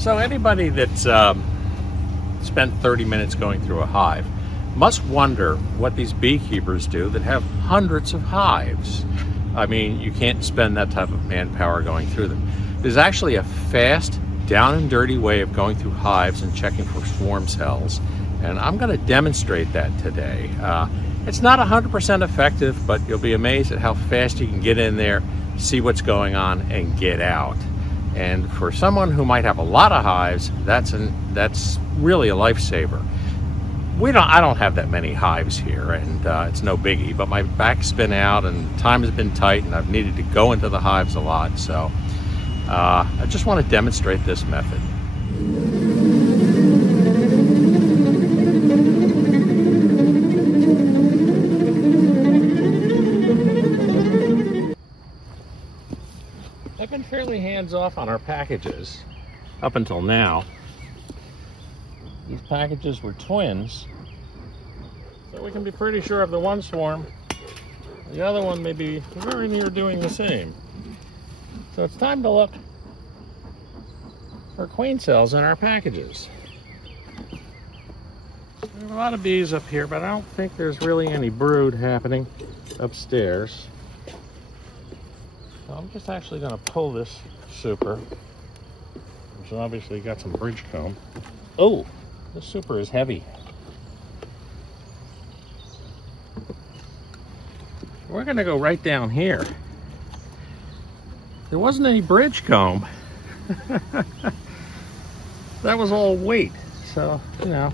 So anybody that's spent 30 minutes going through a hive must wonder what these beekeepers do that have hundreds of hives. I mean, you can't spend that type of manpower going through them. There's actually a fast, down and dirty way of going through hives and checking for swarm cells, and I'm going to demonstrate that today. It's not 100% effective, but you'll be amazed at how fast you can get in there, see what's going on, and get out. And for someone who might have a lot of hives, that's really a lifesaver. I don't have that many hives here, and it's no biggie, but my back's been out and time has been tight and I've needed to go into the hives a lot, so I just want to demonstrate this method. I've been fairly hands-off on our packages up until now. These packages were twins, so we can be pretty sure of the one swarm. The other one may be very near doing the same. So it's time to look for queen cells in our packages. There's a lot of bees up here, but I don't think there's really any brood happening upstairs. So I'm just actually going to pull this super, which obviously got some bridge comb. Oh! This super is heavy. We're going to go right down here. There wasn't any bridge comb. That was all weight. So, you know,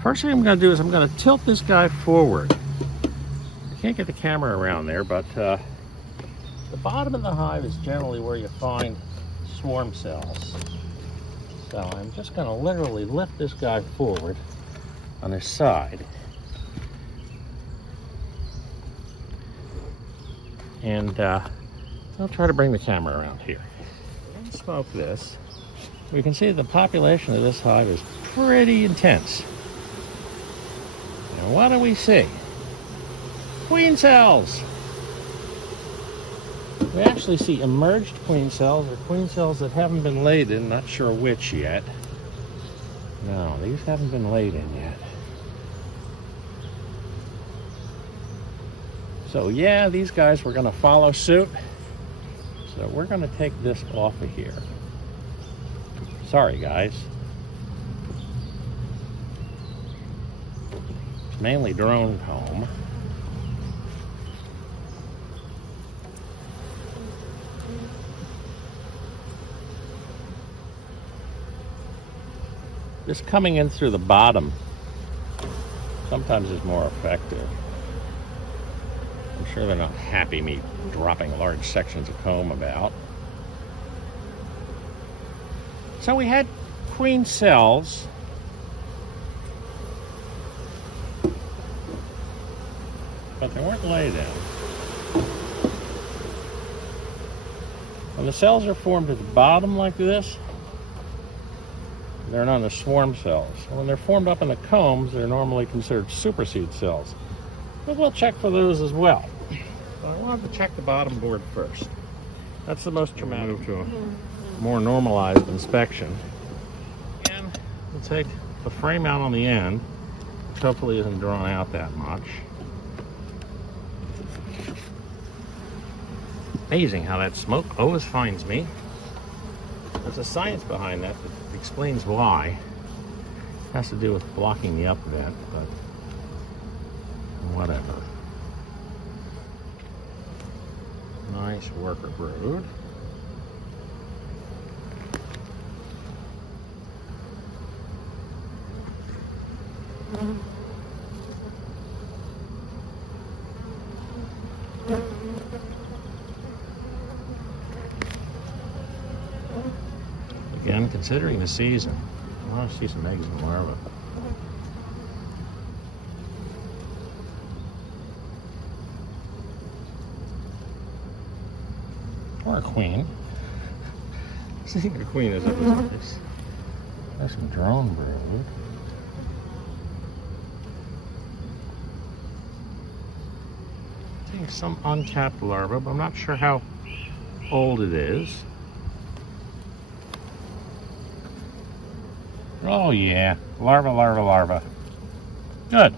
first thing I'm going to do is I'm going to tilt this guy forward. I can't get the camera around there, but the bottom of the hive is generally where you find swarm cells. So I'm just going to literally lift this guy forward on his side. And I'll try to bring the camera around here. Let's smoke this. We can see the population of this hive is pretty intense. And what do we see? Queen cells! We actually see emerged queen cells, or queen cells that haven't been laid in, not sure which yet. No, these haven't been laid in yet. So yeah, these guys were going to follow suit. So we're going to take this off of here. Sorry guys. It's mainly drone comb. Just coming in through the bottom sometimes is more effective. I'm sure they're not happy me dropping large sections of comb about. So we had queen cells. But they weren't laid in. When the cells are formed at the bottom like this, they're known as swarm cells. When they're formed up in the combs, they're normally considered superseed cells. But we'll check for those as well. So I wanted to check the bottom board first. That's the most traumatic. Move to a more normalized inspection. And we'll take the frame out on the end, which hopefully isn't drawn out that much. Amazing how that smoke always finds me. There's a science behind that that explains why. It has to do with blocking the up vent, but whatever. Nice worker brood. Again, considering the season, I want to see some eggs and larvae. Or a queen. Seeing a queen is nice. There's some drone brood. Seeing some uncapped larva, but I'm not sure how old it is. Oh yeah, larva, larva, larva. Good.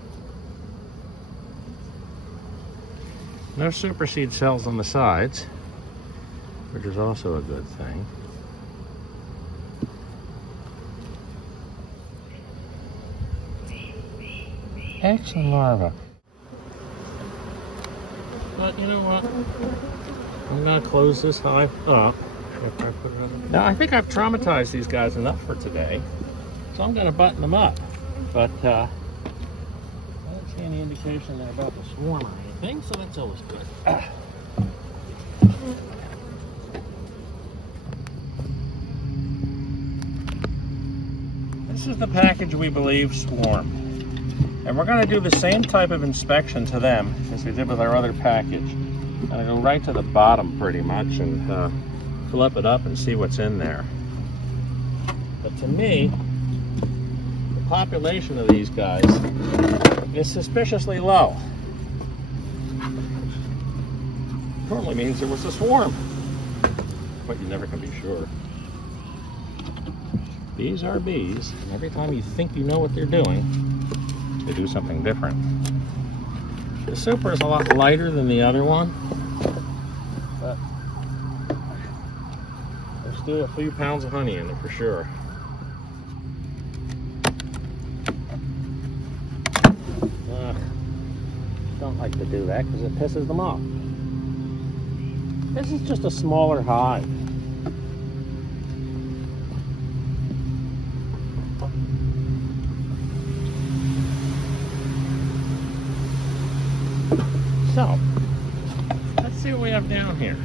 No superseed cells on the sides, which is also a good thing. Excellent larva. But you know what? I'm gonna close this hive up. Now I think I've traumatized these guys enough for today, so I'm gonna button them up. But I don't see any indication they're about to swarm or anything, so that's always good. This is the package we believe swarmed. And we're going to do the same type of inspection to them as we did with our other package. I'm going to go right to the bottom pretty much and flip it up and see what's in there. But to me, the population of these guys is suspiciously low. Normally means there was a swarm, but you never can be sure. Bees are bees, and every time you think you know what they're doing, they do something different. The super is a lot lighter than the other one, but there's still a few pounds of honey in it for sure. Don't like to do that because it pisses them off. This is just a smaller hive. So, let's see what we have down here.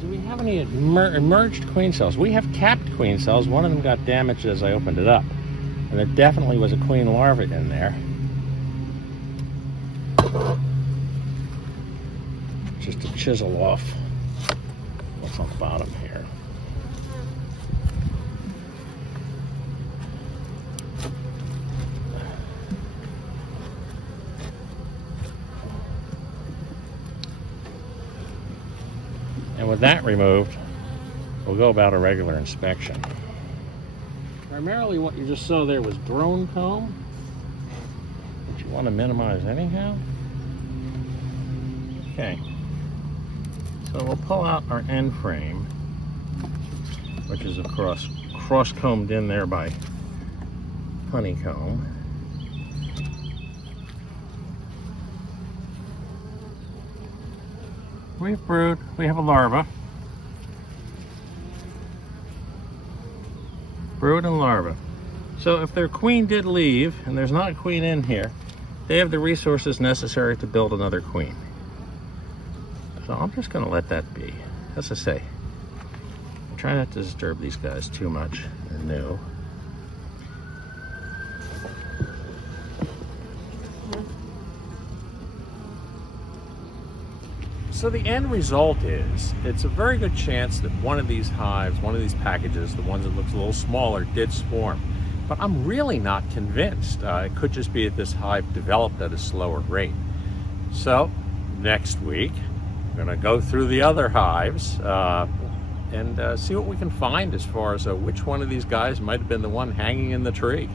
Do we have any emerged queen cells? We have capped queen cells. One of them got damaged as I opened it up. And there definitely was a queen larva in there. Just to chisel off what's on the bottom here. And with that removed, we'll go about a regular inspection. Primarily what you just saw there was drone comb, which you want to minimize anyhow. Okay, so we'll pull out our end frame, which is of course cross-combed in there by honeycomb. We've brood, we have a larva. Brood and larva. So if their queen did leave, and there's not a queen in here, they have the resources necessary to build another queen. So I'm just gonna let that be. As I say, try not to disturb these guys too much. They're new. So the end result is, it's a very good chance that one of these hives, one of these packages, the ones that looks a little smaller, did swarm. But I'm really not convinced. It could just be that this hive developed at a slower rate. So next week, we're going to go through the other hives and see what we can find as far as which one of these guys might have been the one hanging in the tree.